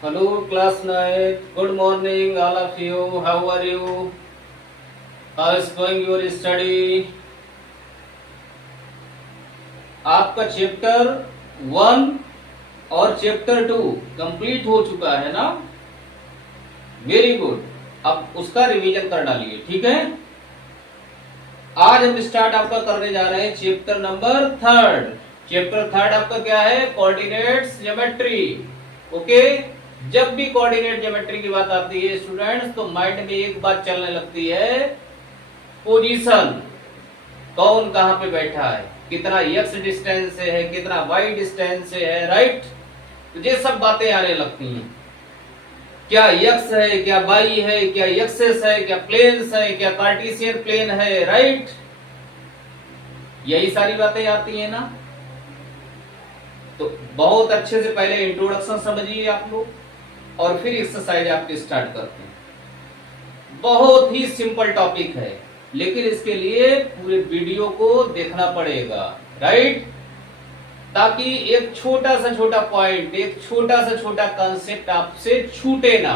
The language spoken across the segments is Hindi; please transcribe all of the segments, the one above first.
Hello, class 9. Good morning, all of you. How are you? How is going your study? आपका चैप्टर 1 और चैप्टर 2 कंप्लीट हो चुका है ना? Very good. अब उसका रिवीजन कर डालिए, ठीक है? आज हम स्टार्ट आपका करने जा रहे हैं चैप्टर नंबर 3। चैप्टर 3 आपका क्या है? Coordinates geometry. ओके। जब भी कोऑर्डिनेट ज्योमेट्री की बात आती है स्टूडेंट्स, तो माइंड में एक बात चलने लगती है, पोजीशन। कौन कहां पे बैठा है, कितना एक्स डिस्टेंस से है, कितना वाई डिस्टेंस से है, राइट? तो ये सब बातें आने लगती हैं। क्या एक्स है, क्या वाई है, क्या एक्सेस है, क्या प्लेन्स है, क्या कार्टेशियन प्लेन है, राइट? यही सारी बातें आती है ना। तो बहुत अच्छे से पहले इंट्रोडक्शन समझिए आप लोग, और फिर एक्सरसाइज आपकी स्टार्ट करते हैं। बहुत ही सिंपल टॉपिक है, लेकिन इसके लिए पूरे वीडियो को देखना पड़ेगा, राइट? ताकि एक छोटा सा छोटा पॉइंट, एक छोटा सा छोटा कंसेप्ट आपसे छूटे ना।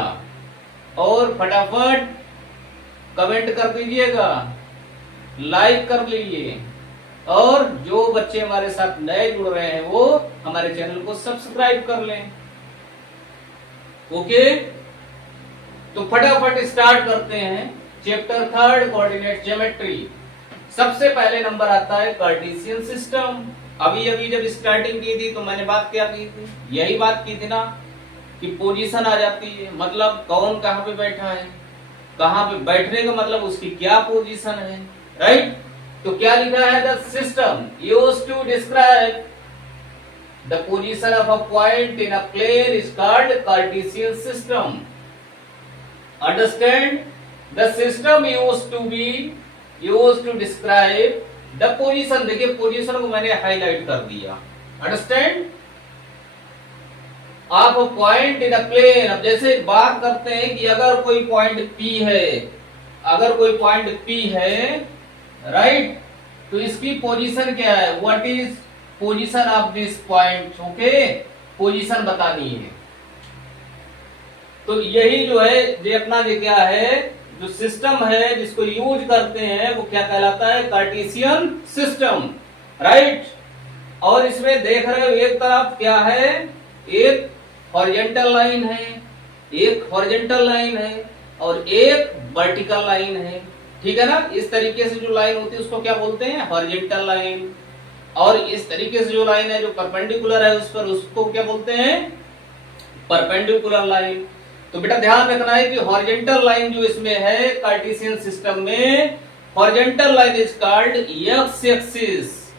और फटाफट कमेंट कर दीजिएगा, लाइक कर लीजिए, और जो बच्चे हमारे साथ नए जुड़ रहे हैं वो हमारे चैनल को सब्सक्राइब कर लें। ओके, तो फटाफट स्टार्ट करते हैं चैप्टर 3 कोऑर्डिनेट ज्योमेट्री। सबसे पहले नंबर आता है कार्टेशियन सिस्टम। अभी अभी जब स्टार्टिंग की थी तो मैंने बात क्या की थी? यही बात की थी ना कि पोजीशन आ जाती है, मतलब कौन कहां पे बैठा है, कहां पे बैठने का मतलब उसकी क्या पोजीशन है, राइट? तो क्या लिखा है? The system used to describe the position of a point in a plane is called Cartesian system. Understand? The system used to describe the position. देखिए पोजीशन को मैंने हाईलाइट कर दिया। Understand? Of a point in a plane. अब जैसे बात करते हैं कि अगर कोई पॉइंट P है, अगर कोई पॉइंट P है, राइट? तो इसकी पोजीशन क्या है? What is position of this point? Okay, position बतानी है। तो यही जो है ये अपना ये क्या है, जो सिस्टम है जिसको यूज करते हैं वो क्या कहलाता है? Cartesian system, right? और इसमें देख रहे हो एक तरफ क्या है, एक हॉरिजॉन्टल लाइन है, एक हॉरिजॉन्टल लाइन है और एक वर्टिकल लाइन है, ठीक है ना? इस तरीके से जो लाइन होती है उसको क्या बोलते हैं? Horizontal line. और इस तरीके से जो लाइन है जो परपेंडिकुलर है उस पर, उसको क्या बोलते हैं? Perpendicular line. तो बेटा ध्यान रखना है कि हॉरिजॉन्टल लाइन जो इसमें है कार्टेशियन सिस्टम में, horizontal line is called x axis.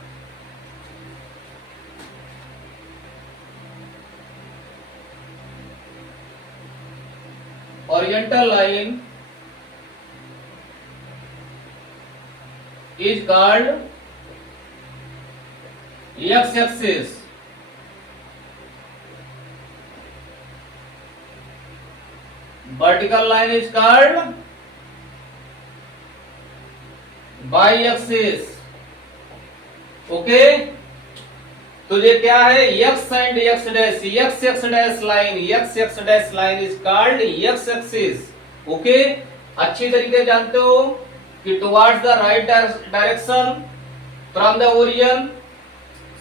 Horizontal line is called x axis. Vertical line is called y axis. Okay, तो ये क्या है? X and x dash, x x dash line, x x dash line is called x axis. Okay, अच्छी तरीके जानते हो कि towards the right direction from the origin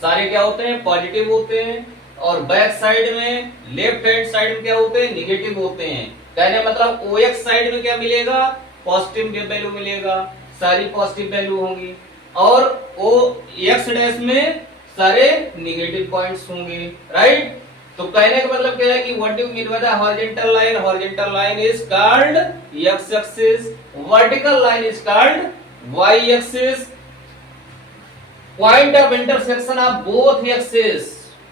सारे क्या होते हैं? पॉजिटिव होते हैं, और बैक साइड में, लेफ्ट हैंड साइड में क्या होते हैं? निगेटिव होते हैं। कहने मतलब ओ एक्स साइड में क्या मिलेगा? पॉजिटिव वैल्यू मिलेगा, सारी पॉजिटिव वैल्यू होंगी, और ओ एक्स डैश में सारे निगेटिव पॉइंट्स होंगे, राइट? तो कहने का मतलब क्या है कि what do you mean by the horizontal line? Horizontal line is called x axis, vertical line is called y axis. Point of intersection of both axes,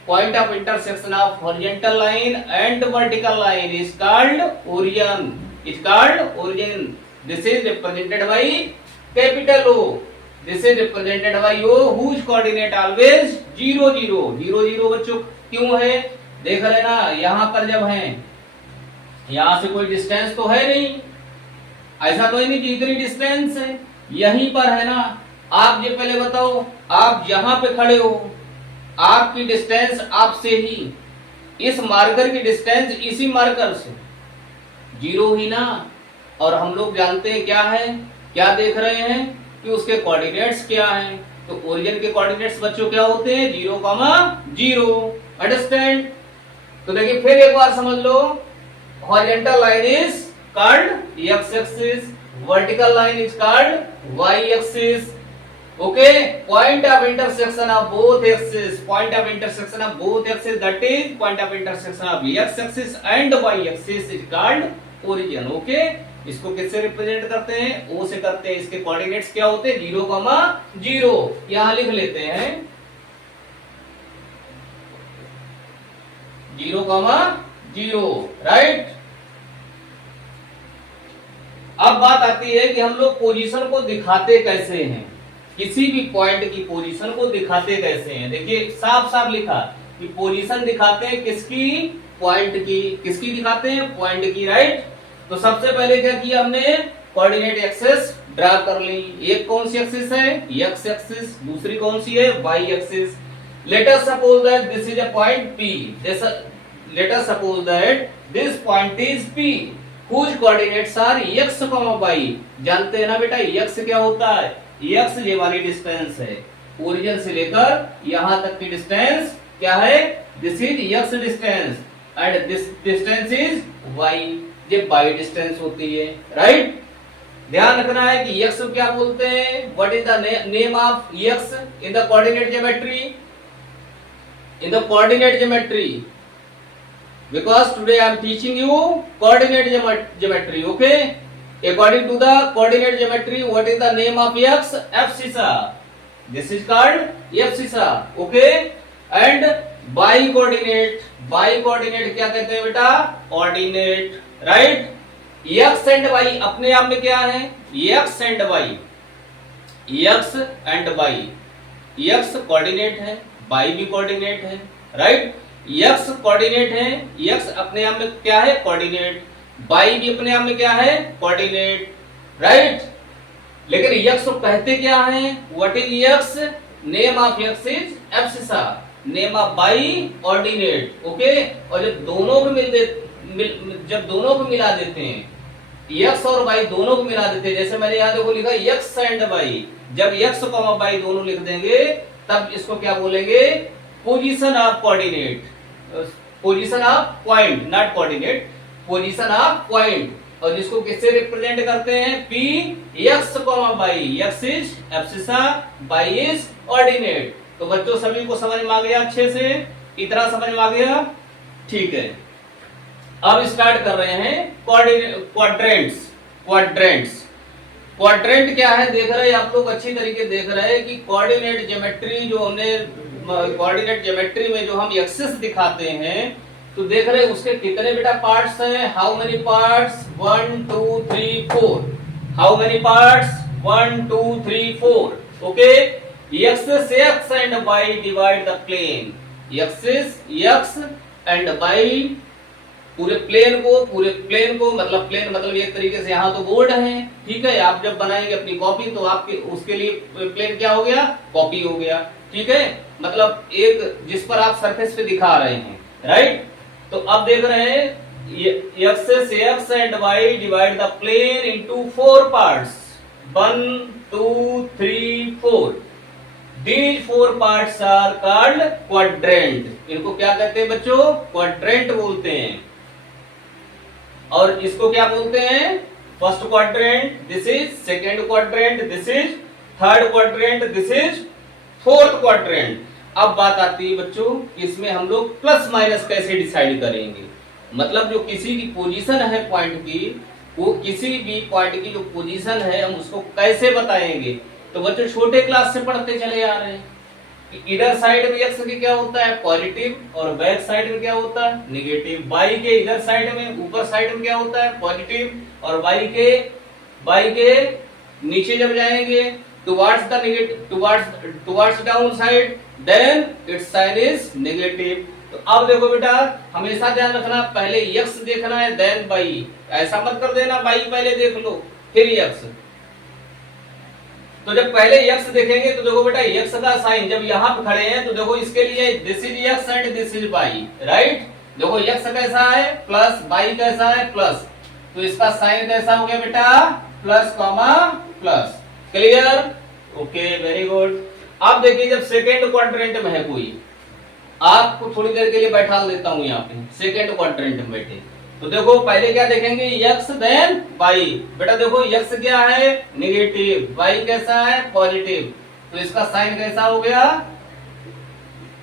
point of intersection of horizontal line and vertical line is called origin. Is called origin. This is represented by capital O. This is represented by O whose coordinate always 0 0 0 0। बच्चों क्यों है? देख रहे ना, यहाँ पर जब है, यहाँ से कोई डिस्टेंस तो है नहीं, ऐसा तो है नहीं कि इतनी डिस्टेंस है, यहीं पर है ना। आप ये पहले बताओ, आप यहां पे खड़े हो, आपकी डिस्टेंस आपसे ही इस मार्कर की डिस्टेंस इसी मार्कर से 0 ही ना, और हम लोग जानते हैं क्या है, क्या देख रहे हैं कि उसके कोऑर्डिनेट्स क्या हैं। तो ओरिजिन के कोऑर्डिनेट्स बच्चों क्या होते हैं, 0,0। अंडरस्टैंड। तो देखिए फिर एक बार समझ लो, horizontal line is called x axis, vertical line is called y axis. Okay, point of intersection of both axis, point of intersection of both axis, that is point of intersection of x axis and y axis is called origin. Okay, इसको किससे रिप्रेजेंट करते हैं, ओ से करते हैं। इसके कोऑर्डिनेट्स क्या होते हैं, 0,0। यहां लिख लेते हैं 0,0, राइट। अब बात आती है कि हम लोग पोजीशन को दिखाते कैसे हैं, किसी भी पॉइंट की पोजीशन को दिखाते कैसे हैं। देखिए साफ साफ लिखा कि पोजीशन दिखाते हैं किसकी, पॉइंट की। किसकी दिखाते हैं, पॉइंट की, राइट। तो सबसे पहले क्या किया हमने, कोऑर्डिनेट एक्सिस ड्रा कर ली। एक कौन सी एक्सिस है, एक्स एक्सिस, दूसरी कौन सी है, y axis. Let us suppose that this is a point P, let us suppose that this point is P whose coordinates are x, y। जानते हैं ना बेटा x क्या होता है, x ये वाली डिस्टेंस है, ओरिजिन से लेकर यहां तक की डिस्टेंस क्या है, this is x distance and this distance is y, ये y डिस्टेंस होती है, राइट। ध्यान रखना है कि x क्या बोलते हैं, what is the name of x in the coordinate geometry, in the coordinate geometry, because today I am teaching you coordinate geometry. Okay, according to the coordinate geometry, what is the name of x, abscissa, this is called abscissa. Okay, and y coordinate, y coordinate क्या कहते हैं बेटा, ordinate, right। x and y अपने आप में क्या है, x and y, x and y, x coordinate है, y भी कोऑर्डिनेट है, राइट। x कोऑर्डिनेट है, x अपने आप में क्या है, कोऑर्डिनेट, y भी अपने आप में क्या है, कोऑर्डिनेट, राइट। लेकिन x को कहते क्या है, what is x, name of x is abscissa, name of y ordinate. Okay, और जब दोनों को मिला देते हैं, x और y दोनों को मिला देते हैं, जैसे मैंने यहाँ देखो लिखा x एंड y, जब x और y दोनों लिख देंगे तब इसको क्या बोलेंगे, position of coordinate, position of point, not coordinate, position of point. और जिसको किससे रिप्रेजेंट करते हैं, p x, y, x is abscissa, y is ordinate. तो बच्चों सभी को समझ में आ गया, अच्छे से इतना समझ में आ गया, ठीक है। अब स्टार्ट कर रहे हैं क्वाड्रेंट्स। क्वाड्रेंट क्या है देख रहे हैं आप लोग, अच्छी तरीके देख रहे हैं कि कोऑर्डिनेट ज्योमेट्री जो हमने कोऑर्डिनेट ज्योमेट्री में जो हम एक्सिस दिखाते हैं, तो देख रहे हैं उसके कितने बेटा पार्ट्स हैं, how many parts, 1 2 3 4, how many parts, 1 2 3 4। Okay, axis x and y divide the plane, axis x and y पूरे प्लेन को मतलब प्लेन मतलब एक तरीके से यहाँ तो बोर्ड है, ठीक है। आप जब बनाएंगे अपनी कॉपी तो आपके उसके लिए प्लेन क्या हो गया, कॉपी हो गया, ठीक है। मतलब एक जिस पर आप सरफेस पे दिखा रहे हैं, राइट। तो अब देख रहे हैं axis x and y divide the plane into 4 parts, 1 2 3 4। These 4 parts are called quadrant। इनको क्या कहते हैं बच्चों, क्वाड्रेंट बोलते हैं। और इसको क्या बोलते हैं, first quadrant, this is second quadrant, this is third quadrant, this is fourth quadrant. अब बात आती है बच्चों कि इसमें हम लोग प्लस माइनस कैसे डिसाइड करेंगे, मतलब जो किसी की पोजीशन है पॉइंट की, वो किसी भी पॉइंट की जो पोजीशन है हम उसको कैसे बताएंगे। तो बच्चों छोटे क्लास से पढ़ते चले आ रहे हैं कि इधर साइड में एक्स के क्या होता है, पॉजिटिव, और बैक साइड में क्या होता है, नेगेटिव। वाई के इधर साइड में, ऊपर साइड में क्या होता है, पॉजिटिव, और वाई के नीचे जब जाएंगे towards the negative, towards down side, then its sign is negative. तो अब देखो बेटा हमेशा ध्यान रखना, पहले एक्स देखना है देन वाई, ऐसा मत कर देना वाई पहले देख लो फिर एक्स। तो जब पहले x देखेंगे तो देखो बेटा x का साइन जब यहां पे खड़े हैं तो देखो इसके लिए this is x and this is y, right. देखो x कैसा है प्लस, y कैसा है प्लस, तो इसका साइन कैसा हो गया बेटा, plus comma plus. Clear? Okay, very good. अब देखिए जब सेकेंड क्वाड्रेंट में है कोई, आपको थोड़ी देर के लिए बैठा देता हूं यहाँ पे, सेकेंड क्वाड्रेंट में बैठे, तो देखो पहले क्या देखेंगे, x देन y। बेटा देखो x क्या है, नेगेटिव, y कैसा है, पॉजिटिव, तो इसका साइन कैसा हो गया,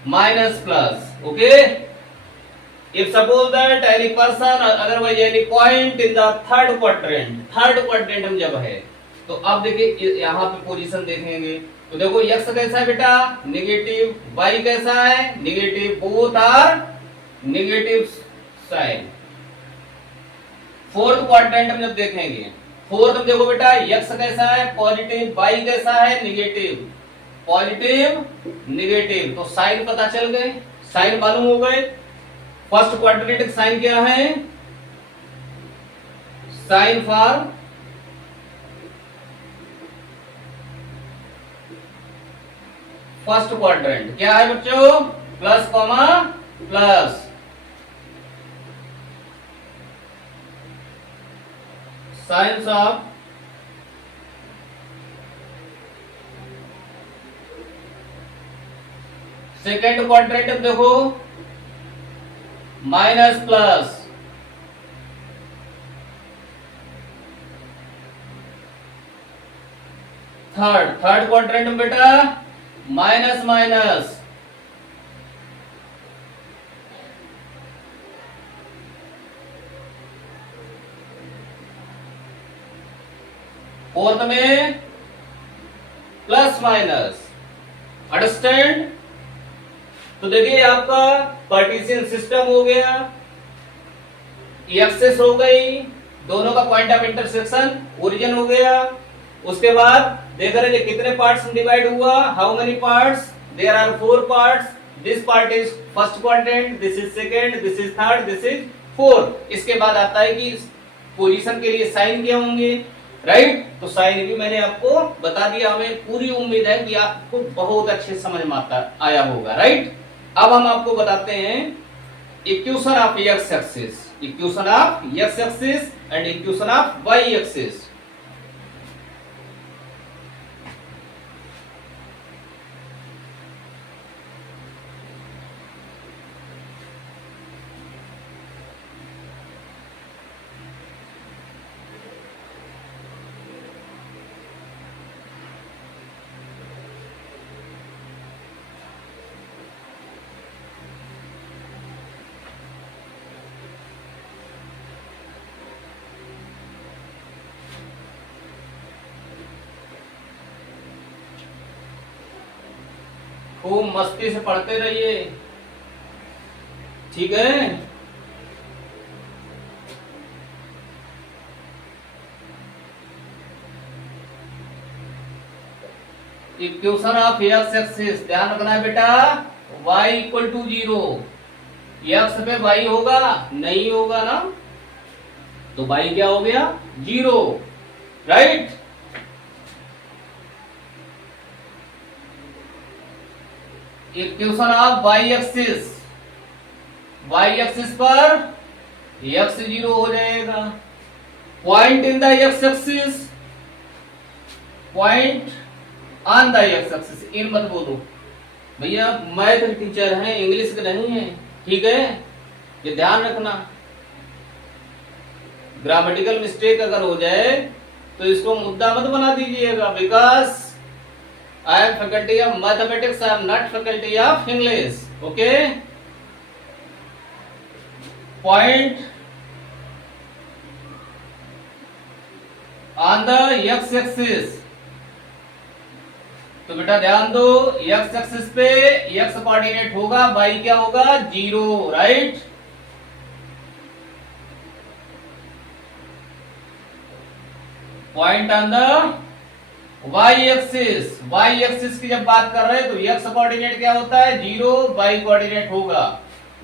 minus plus. Okay, if suppose that any person otherwise any point in the third quadrant में जब है, तो अब देखिए यहाँ पे पोजीशन देखेंगे, तो देखो x कैसा है बेटा, नेगेटिव, y कैसा है, negative, both are negative sign. Fourth quadrant में जब देखेंगे, फोर्थ में देखो बेटा x कैसा है, पॉजिटिव, y कैसा है, नेगेटिव, पॉजिटिव नेगेटिव, तो साइन पता चल गए, साइन मालूम हो गए। फर्स्ट क्वाड्रेंट का साइन क्या है, साइन फॉर फर्स्ट क्वाड्रेंट क्या है बच्चों, plus comma plus. Science of second quadrant में देखो माइनस प्लस, थर्ड क्वाड्रेंट में बेटा माइनस माइनस, फोर्थ में प्लस माइनस। अंडरस्टैंड? तो देखिए आपका पार्टीशन सिस्टम हो गया, एक्सेस हो गई, दोनों का पॉइंट ऑफ इंटरसेक्शन ओरिजिन हो गया। उसके बाद देख रहे हैं कितने पार्ट्स में डिवाइड हुआ, how many parts, there are 4 parts, this part is first quadrant, this is second, this is third, this is fourth. इसके बाद आता है कि पोजीशन के लिए साइन क्या होंगे, राइट? तो साइन भी मैंने आपको बता दिया, हमें पूरी उम्मीद है कि आपको बहुत अच्छे समझ में आया होगा, राइट? अब हम आपको बताते हैं equation of x axis, equation of x axis and equation of y axis. खूब मस्ती से पढ़ते रहिए, ठीक है? इक्वेशन ऑफ x एक्सिस, ध्यान रखना है बेटा, y इक्वल टू 0। x पे y होगा नहीं होगा ना, तो y क्या हो गया, 0, right? Equation of y axis, y axis पर x 0 हो जाएगा। Point in the x axis, point on the x axis, in मत बोलो भैया, मैथ के टीचर हैं, इंग्लिश के नहीं है, ठीक है? ये ध्यान रखना, ग्रामेटिकल मिस्टेक अगर हो जाए तो इसको मुद्दा मत बना दीजिएगा, because I am faculty of mathematics, I am not faculty of English. Okay? Point on the x axis. तो बेटा ध्यान दो, x एक्सिस पे x कोऑर्डिनेट होगा, y क्या होगा, 0, right? Point on the y axis, y axis की जब बात कर रहे हैं तो x कोऑर्डिनेट क्या होता है, 0, y कोऑर्डिनेट होगा,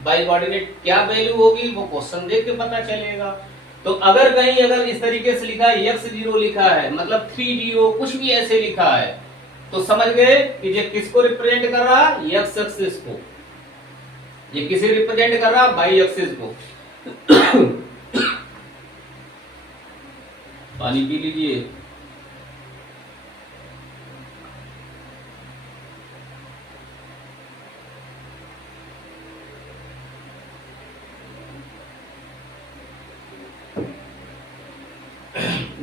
y कोऑर्डिनेट क्या वैल्यू होगी वो क्वेश्चन देख के पता चलेगा। तो अगर कहीं अगर इस तरीके से लिखा है, x 0 लिखा है, मतलब 3 0 कुछ भी ऐसे लिखा है, तो समझ गए कि ये किसको रिप्रेजेंट कर रहा है, x एक्सिस को। ये किसे रिप्रेजेंट कर रहा है? बाई एक्सिस को। पानी पी लीजिए।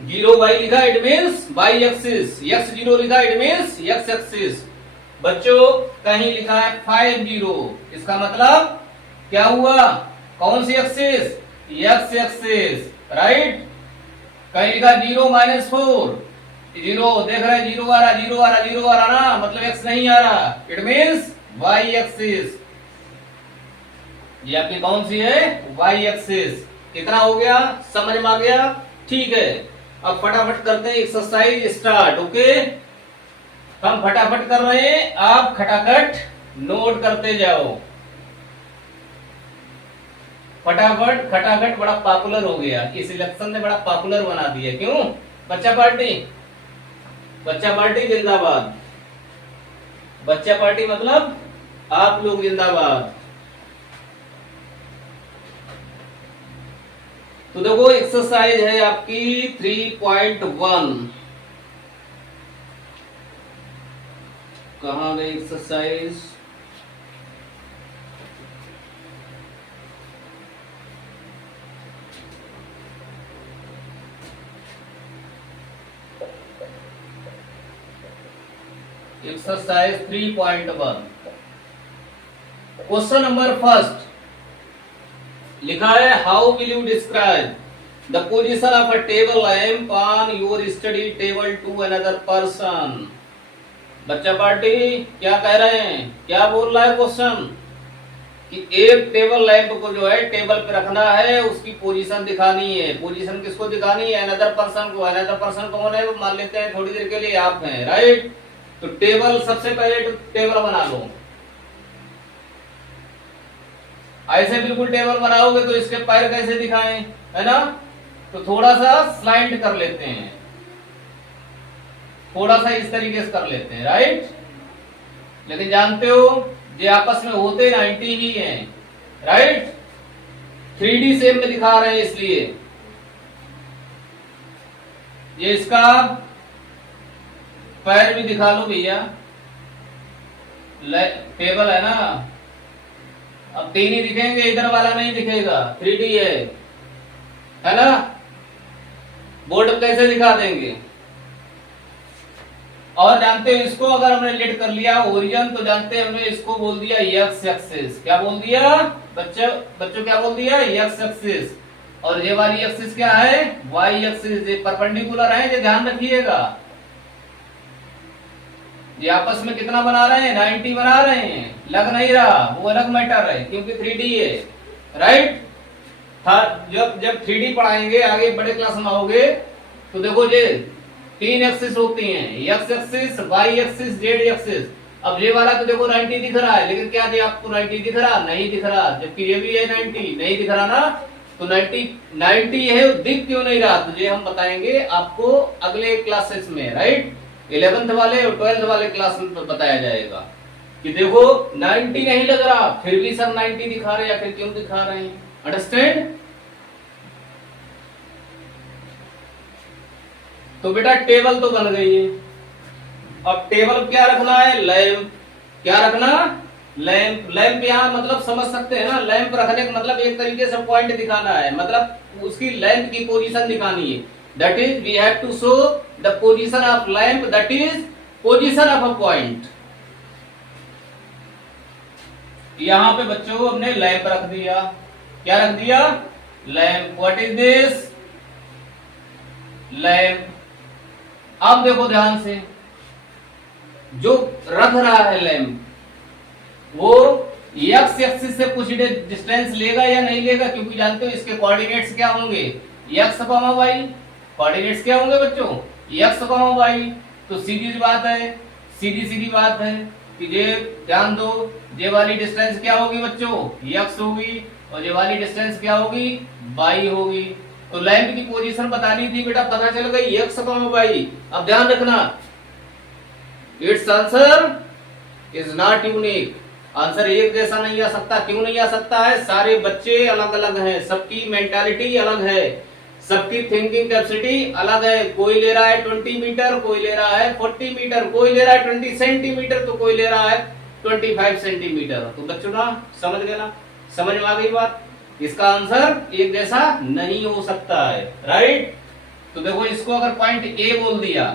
जीरो वाई लिखा, it means y axis. X zero लिखा, इट मीन्स एक्स एक्सिस। बच्चों कहीं लिखा है 50, इसका मतलब क्या हुआ? कौन सी एक्सिस? X axis, right. कहीं लिखा 0 -4, जीरो देख रहे हैं, जीरो आ रहा, जीरो आ रहा, जीरो आ रहा ना, मतलब एक्स नहीं आ रहा, इट मीन्स वाई एक्सिस। ये आपकी कौन सी है? Y axis. कितना हो गया? समझ में आ गया? ठीक है, अब फटाफट करते हैं एक्सरसाइज स्टार्ट। ओके, हम फटाफट कर रहे हैं, आप खटाखट नोट करते जाओ। फटाफट खटाखट बड़ा पॉपुलर हो गया, इस इलेक्शन ने बड़ा पॉपुलर बना दिया। क्यों? बच्चा पार्टी, बच्चा पार्टी जिंदाबाद। बच्चा पार्टी मतलब आप लोग जिंदाबाद। तो देखो एक्सरसाइज है आपकी 3.1। कहां गई exercise? Exercise 3.1 question number first लिखा है, how will you describe the position of a table lamp on your study table to another person. बच्चा पार्टी क्या कह रहे हैं? क्या बोल रहा है क्वेश्चन? कि एक टेबल लैंप को जो है टेबल पे रखना है, उसकी पोजीशन दिखानी है। पोजीशन किसको दिखानी है? अनदर पर्सन को। अनदर पर्सन कौन है? मान लेते हैं थोड़ी देर के लिए आप हैं, राइट। तो टेबल, सबसे पहले टेबल बना लो। ऐसे बिल्कुल टेबल बनाओगे तो इसके पैर कैसे दिखाएं, है ना? तो थोड़ा सा स्लाइड कर लेते हैं, थोड़ा सा इस तरीके से कर लेते हैं, राइट। लेकिन जानते हो ये आपस में होते 90 ही हैं, राइट। 3D शेप में दिखा रहे हैं, इसलिए ये इसका पैर भी दिखा लो भैया। टेबल है ना, अब 3 ही दिखेंगे, इधर वाला नहीं दिखेगा, 3D है ना। बोर्ड पे कैसे दिखा देंगे? और जानते हो इसको अगर हमने लेट कर लिया ओरिजिन, तो जानते हैं हमने इसको बोल दिया एक्स एक्सिस। क्या बोल दिया बच्चों क्या बोल दिया? X axis. और ये वाली एक्सिस क्या है? Y axis. ये परपेंडिकुलर है, ये ध्यान रखिएगा। ये आपस में कितना बना रहे हैं? 90 बना रहे हैं। लग नहीं रहा, वो अलग मैटर है क्योंकि 3D है, राइट। जब 3D पढ़ाएंगे आगे बड़े क्लास में आओगे तो देखो ये 3 एक्सिस होती हैं, x axis, y axis, z axis. अब ये वाला तो देखो 90 दिख रहा है, लेकिन क्या ये आपको 90 दिख रहा? नहीं दिख रहा। जबकि ये भी है 90, नहीं दिख रहा ना। तो 90 है, दिख क्यों नहीं रहा? तो ये हम बताएंगे आपको अगले क्लासेस में, राइट। 11th वाले और 12th वाले क्लास में बताया जाएगा कि देखो 90 नहीं लग रहा, फिर भी सर 90 दिखा रहे हैं, या फिर क्यों दिखा रहे हैं। अंडरस्टैंड? तो बेटा टेबल तो बन गई है। अब टेबल क्या रखना है? लैंप। क्या रखना? लैंप। लैंप यहां मतलब समझ सकते हैं ना, लैंप रखने का मतलब एक तरीके से पॉइंट दिखाना है, मतलब उसकी लैंप की पोजीशन दिखानी है। That is, we have to show the position of lamp, that is position of a point. यहां पे बच्चों हमने लैंप रख दिया। क्या रख दिया? Lamp. What is this? Lamp. अब देखो ध्यान से, जो रख रहा है लैंप वो एक्स एक्सिस से कुछ डिस्टेंस लेगा या नहीं लेगा? क्योंकि जानते हो इसके कोऑर्डिनेट्स क्या होंगे? X comma Y. कोऑर्डिनेट्स क्या होंगे बच्चों? X comma y. तो सीधी बात है, सीधी बात है कि ये ध्यान दो, ये वाली डिस्टेंस क्या होगी बच्चों? एक्स होगी, और ये वाली डिस्टेंस क्या होगी? वाई होगी। तो लैंप की पोजीशन बतानी थी बेटा, पता चल गई एक्स कॉमा वाई। अब ध्यान रखना, it's answer is not unique. Answer एक जैसा नहीं आ सकता। क्यों नहीं आ सकता है? सारे बच्चे अलग अलग हैं, सबकी मेंटालिटी अलग है, सबकी थिंकिंग कैपेसिटी अलग है। कोई ले रहा है 20 मीटर, कोई ले रहा है 40 मीटर, कोई ले रहा है 20 सेंटीमीटर, तो कोई ले रहा है 25 सेंटीमीटर। तो बच्चों ना समझ गए ना, समझ में आ गई बात। इसका आंसर एक जैसा नहीं हो सकता है, राइट। तो देखो इसको अगर पॉइंट ए बोल दिया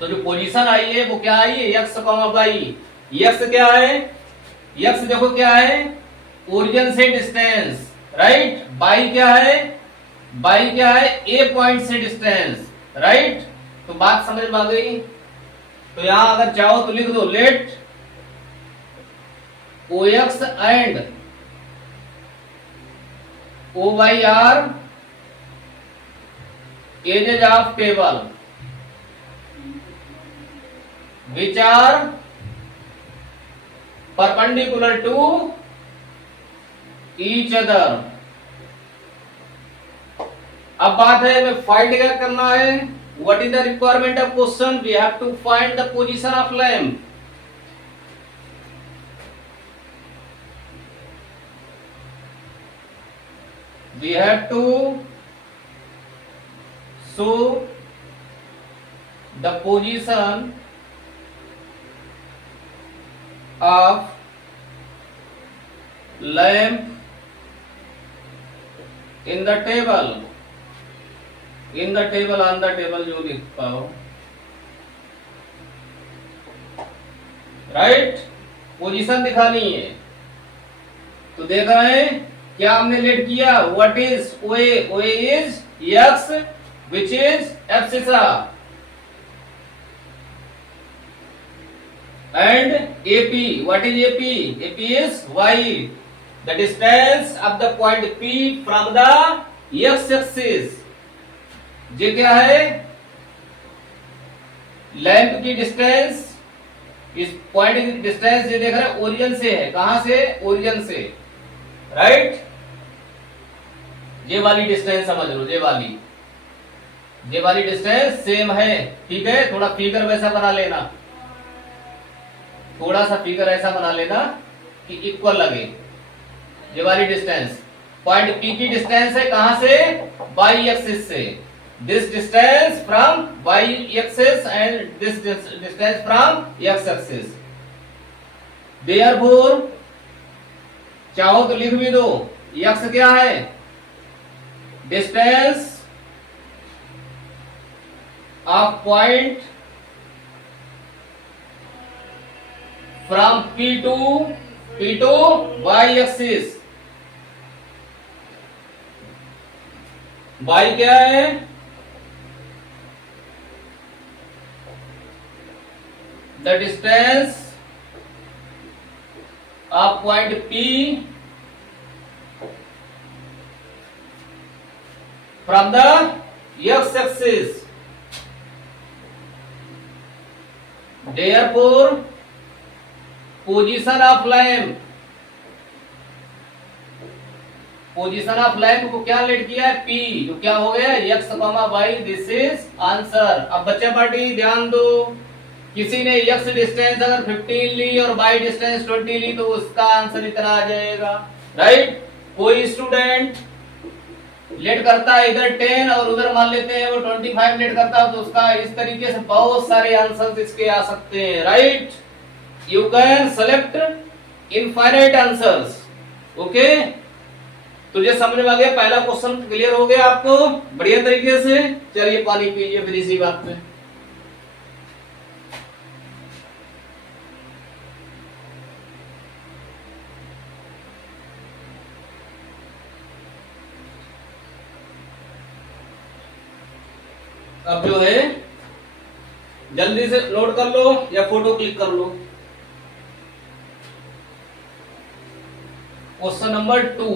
तो जो पोजीशन आई है वो क्या आई है? X comma Y. एक्स क्या है? एक्स देखो क्या है? ओरिजिन से डिस्टेंस, राइट। वाई क्या है? वाई क्या है? ए पॉइंट से डिस्टेंस, राइट। तो बात समझ में आ गई। तो यहां अगर चाहो तो लिख दो let O x and O y are axes of table which are perpendicular to each other। अब बात है हमें फाइंड क्या करना है? What is the requirement of question? We have to find the position of lamp. We have to show the position of lamp in the table, in the table, on the table जो लिख पाओ, राइट। पोजीशन दिखानी है। तो देख रहे हैं क्या हमने लेट किया? व्हाट इज ओए? ओए is x which is abscissa and AP. What is AP? AP is Y. The distance of the point P from the x axis. ये क्या है? लैंप की डिस्टेंस, इस पॉइंट की डिस्टेंस ये देख रहे हैं ओरिजिन से है। कहां से? ओरिजिन से, राइट। ये वाली डिस्टेंस समझ लो, ये वाली डिस्टेंस सेम है, ठीक है। थोड़ा फिगर वैसा बना लेना, थोड़ा सा फिगर ऐसा बना लेना कि इक्वल लगे। ये वाली डिस्टेंस पॉइंट पी की डिस्टेंस है कहां से? वाई एक्सिस से। This distance from Y axis and this distance from X axis. Therefore चाहो तो लिख भी दो, एक्स क्या है? Distance of point from P to y axis। y क्या है? The distance of point P from the x axis। Therefore position of lamp, position of lamp को क्या लेट किया है? पी। जो क्या हो गया? X comma Y. This is answer. अब बच्चा पार्टी ध्यान दो, किसी ने एक्स डिस्टेंस अगर 15 ली और वाई डिस्टेंस 20 ली तो उसका आंसर इतना आ जाएगा, राइट। कोई स्टूडेंट लेट करता है इधर 10 और उधर मान लेते हैं वो 25 लेट करता है, तो उसका इस तरीके से बहुत सारे आंसर इसके आ सकते हैं, right. You can select infinite answers, okay. तो ये समझ में आ गया, पहला क्वेश्चन क्लियर हो गया आपको बढ़िया तरीके से। चलिए पानी पीजिए फिर इसी बात पे। अब जो है जल्दी से नोट कर लो या फोटो क्लिक कर लो। क्वेश्चन नंबर 2,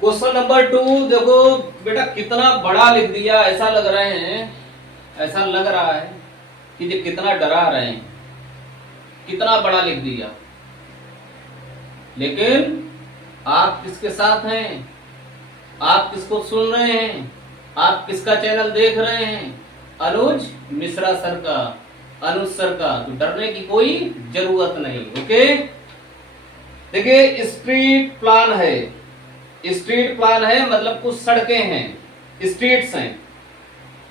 क्वेश्चन नंबर 2 देखो बेटा, कितना बड़ा लिख दिया। ऐसा लग रहे हैं, ऐसा लग रहा है कि ये कितना डरा रहे हैं। कितना बड़ा लिख दिया। लेकिन आप किसके साथ हैं, आप किसको सुन रहे हैं, आप किसका चैनल देख रहे हैं? अनुज मिश्रा सर का, अनुज सर का। तो डरने की कोई जरूरत नहीं। ओके, देखिए स्ट्रीट प्लान है, स्ट्रीट प्लान है मतलब कुछ सड़कें हैं, स्ट्रीट्स हैं।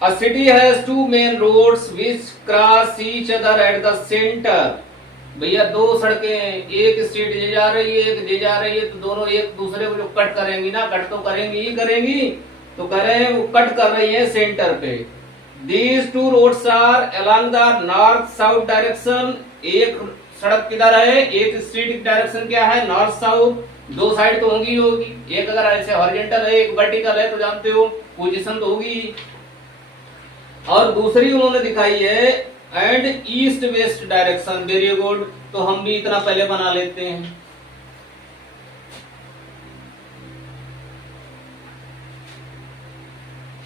A city has two main roads which cross each other at the center। भैया दो सड़कें हैं, एक स्ट्रीट ये जा रही है, एक ये जा रही है, तो दोनों एक दूसरे को जो कट करेंगी ना, कट तो करेंगी ही करेंगी, तो कह रहे हैं वो कट कर रही है सेंटर पे। These two roads are along the north south direction। एक सड़क किधर है, एक स्ट्रीट की डायरेक्शन क्या है, नॉर्थ साउथ। दो साइड तो होंगी होगी, एक अगर ऐसे हॉरिजॉन्टल है, एक वर्टिकल है, तो जानते हो पोजीशन तो होगी। और दूसरी उन्होंने दिखाई है and east west direction. Very good, तो हम भी इतना पहले बना लेते हैं।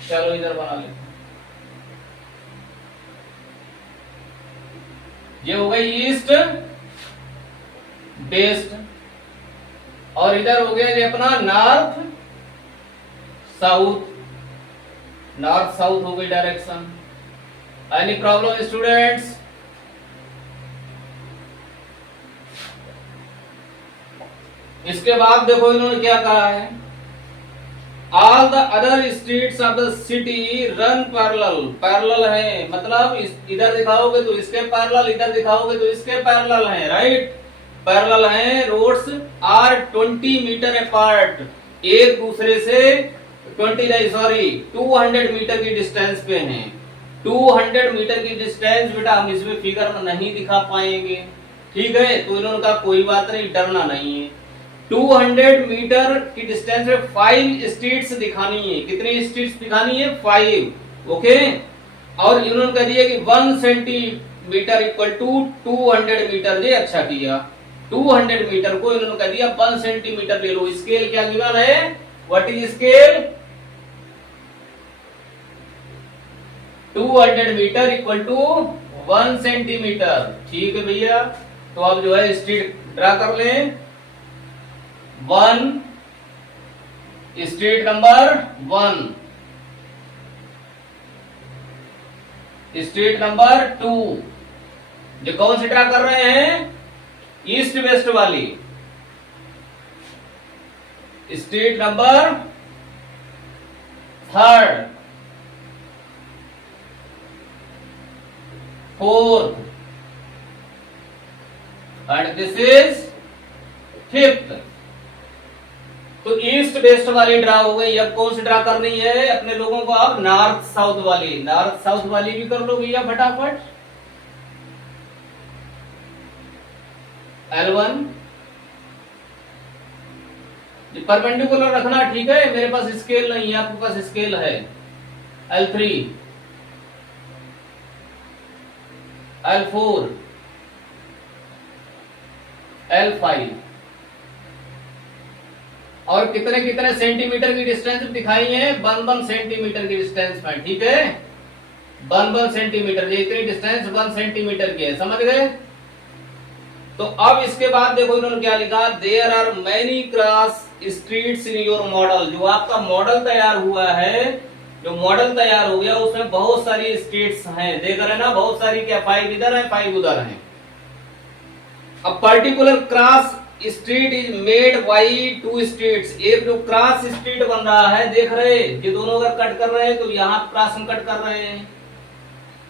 चलो इधर बना लेते हैं। ये हो गई ईस्ट वेस्ट, और इधर हो गया ये अपना नॉर्थ साउथ, नॉर्थ साउथ हो गई डायरेक्शन। Any problem students? इसके बाद देखो इन्होंने क्या कहा है, all the other streets of the city run parallel. Parallel है मतलब इधर दिखाओगे तो इसके पैरेलल, इधर दिखाओगे तो इसके पैरेलल है, राइट? पैरेलल है। रोड्स आर 20 मीटर अपार्ट, एक दूसरे से 200 मीटर की डिस्टेंस पे हैं। 200 मीटर की डिस्टेंस बेटा हम इसमें फिगर में नहीं दिखा पाएंगे, ठीक है? तो इन्होंने कहा कोई बात नहीं, डरना नहीं है। 200 मीटर की डिस्टेंस में 5 स्ट्रीट्स दिखानी है। कितनी स्ट्रीट्स दिखानी है? 5। ओके, और इन्होंने कह दिया कि 1 सेंटीमीटर इक्वल टू 200 मीटर। ये अच्छा किया, 200 मीटर को इन्होंने कह दिया 1 सेंटीमीटर ले लो। स्केल क्या गिवन है? What is scale? 200 metre equal to 1 centimetre. ठीक है भैया, तो अब जो है स्ट्रीट ड्रा कर लें। 1 स्ट्रीट नंबर 1, स्ट्रीट नंबर 2। जो कौन सी ड्रा कर रहे हैं? ईस्ट वेस्ट वाली। Street number 3rd, 4th and this is 5th। तो ईस्ट वेस्ट वाली ड्रा हो गई। अब कौन सी ड्रा करनी है अपने लोगों को? अब नॉर्थ साउथ वाली। नॉर्थ साउथ वाली भी कर लो भैया फटाफट। L1 परपेंडिकुलर रखना, ठीक है? मेरे पास स्केल नहीं है, आपके पास स्केल है। L3, L4, L5, और कितने कितने सेंटीमीटर की डिस्टेंस दिखाई है? 1 सेंटीमीटर की डिस्टेंस में, ठीक है? 1 सेंटीमीटर, ये इतनी डिस्टेंस 1 सेंटीमीटर की है, समझ गए? तो अब इसके बाद देखो इन्होंने क्या लिखा, there are many cross streets in your model. जो आपका मॉडल तैयार हुआ है, जो मॉडल तैयार हो गया उसमें बहुत सारी स्ट्रीट्स हैं, देख रहे हैं ना? बहुत सारी, क्या 5 इधर है 5 उधर है। अब particular cross street is made by 2 streets. एक जो क्रॉस स्ट्रीट बन रहा है, देख रहे, ये दोनों अगर कट कर रहे हैं तो यहाँ क्रॉस हम कट कर रहे हैं।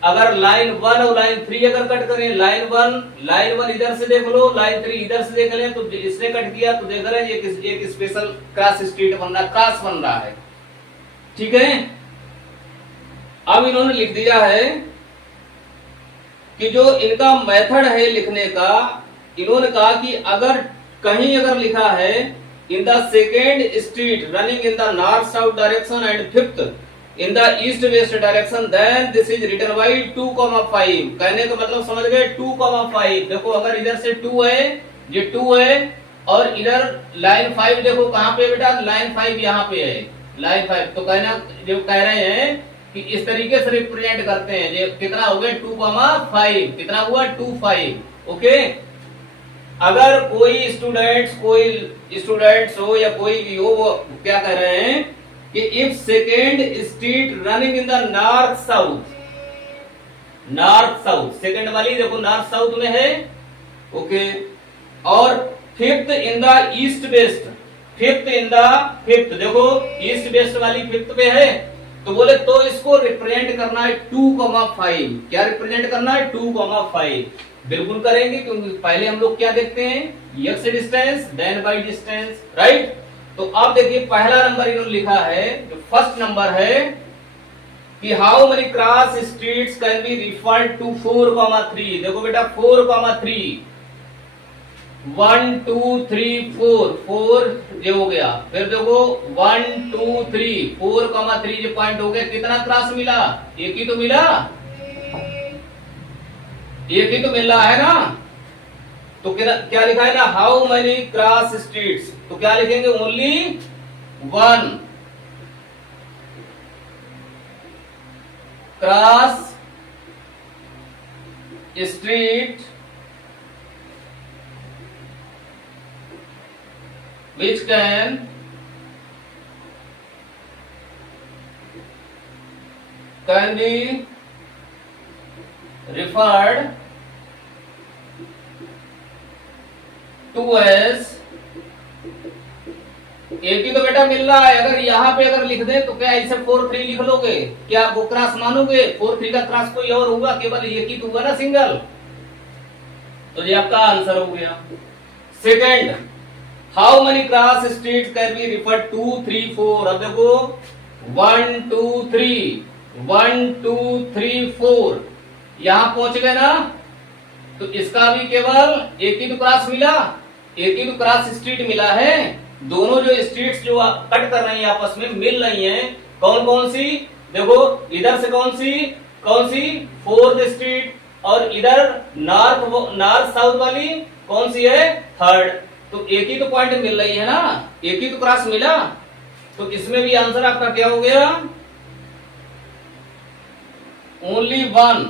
अगर लाइन 1 और लाइन 3 अगर कट करें, लाइन 1 इधर से देख लो, लाइन 3 इधर से देख लें, तो इसने कट किया तो देख रहे हैं ये एक स्पेशल क्रॉस स्ट्रीट बन रहा है, क्रॉस बन रहा है, ठीक है? अब इन्होंने लिख दिया है कि जो इनका मेथड है लिखने का, इन्होंने कहा कि अगर कहीं अगर लिखा है in the second street running in the north south direction and 5th in the east west direction, then this is written by 2,5। कहने का मतलब समझ गए? 2,5। देखो अगर इधर से 2 है, ये 2 है, और इधर लाइन 5 देखो कहां पे बेटा? लाइन 5 यहाँ पे है, लाइन 5। तो कहना जो कह रहे हैं कि इस तरीके से रिप्रेजेंट करते हैं। ये कितना हो गया? 2,5। कितना हुआ? 2,5। ओके। अगर कोई स्टूडेंट्स हो या कोई भी हो, वो क्या कह रहे हैं कि if second street running in the north south, second वाली देखो नॉर्थ साउथ में है, ओके, और fifth in the east waste, fifth देखो ईस्ट वेस्ट वाली फिफ्थ पे है, तो बोले तो इसको रिप्रेजेंट करना है 2,5। क्या रिप्रेजेंट करना है? 2,5। बिल्कुल करेंगे, क्योंकि पहले हम लोग क्या देखते हैं, X distance then Y distance, right. तो अब देखिए पहला नंबर इन्होंने लिखा है, जो फर्स्ट नंबर है कि how many cross streets can be referred to 4,3। देखो बेटा 4,3, 1 2 3 4, 4 ये हो गया, फिर देखो 1 2 3 4,3 जो पॉइंट हो गया, कितना क्रॉस मिला? एक ही तो मिला, एक ही तो मिल रहा है ना। तो क्या लिखा है ना, हाउ मेनी क्रॉस स्ट्रीट्स, तो क्या लिखेंगे? Only 1 cross street which can be referred to as, एक ही तो बेटा मिल रहा है। अगर यहाँ पे अगर लिख दे तो क्या इसे 4,3 लिख लोगे? क्या आप वो क्रॉस मानोगे? 4,3 का क्रॉस कोई और होगा? केवल एक ही तो होगा ना, सिंगल। तो ये आपका आंसर हो गया। Second, how many cross streets can be referred 2 3 4। अब देखो 1 2 3 1 2 3 4 यहां पहुंच गए ना, तो इसका भी केवल एक ही तो क्रॉस मिला, एक ही तो क्रॉस स्ट्रीट मिला है। दोनों जो स्ट्रीट्स जो कट कर रही हैं आपस में मिल रही हैं, कौन कौन सी? देखो इधर से कौन सी 4th स्ट्रीट, और इधर नॉर्थ साउथ वाली कौन सी है? 3rd। तो एक ही तो पॉइंट मिल रही है ना, एक ही तो क्रॉस मिला, तो इसमें भी आंसर आपका क्या हो गया? Only 1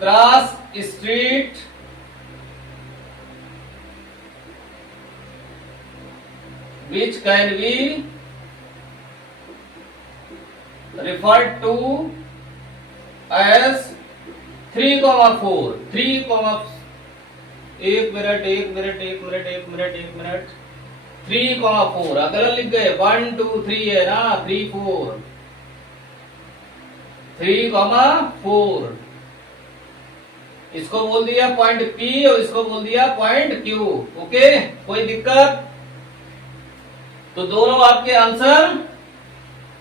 cross street which can be referred to as 3,4 एक मिनट 3,4 अगर लिख गए 1 2 3 है ना, 3 4 3,4 इसको बोल दिया पॉइंट P और इसको बोल दिया पॉइंट Q। ओके, कोई दिक्कत? तो दोनों आपके आंसर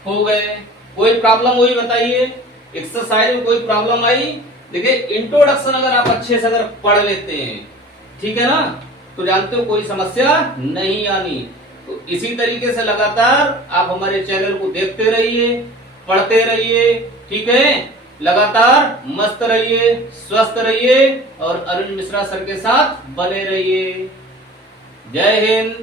हो गए। कोई प्रॉब्लम हुई बताइए? एक्सरसाइज में कोई प्रॉब्लम आई? देखिए इंट्रोडक्शन अगर आप अच्छे से अगर पढ़ लेते हैं, ठीक है ना, तो जानते हो कोई समस्या नहीं आनी। तो इसी तरीके से लगातार आप हमारे चैनल को देखते रहिए, पढ़ते रहिए, ठीक है। लगातार मस्त रहिए, स्वस्थ रहिए और अरुण मिश्रा सर के साथ बने रहिए। जय हिंद।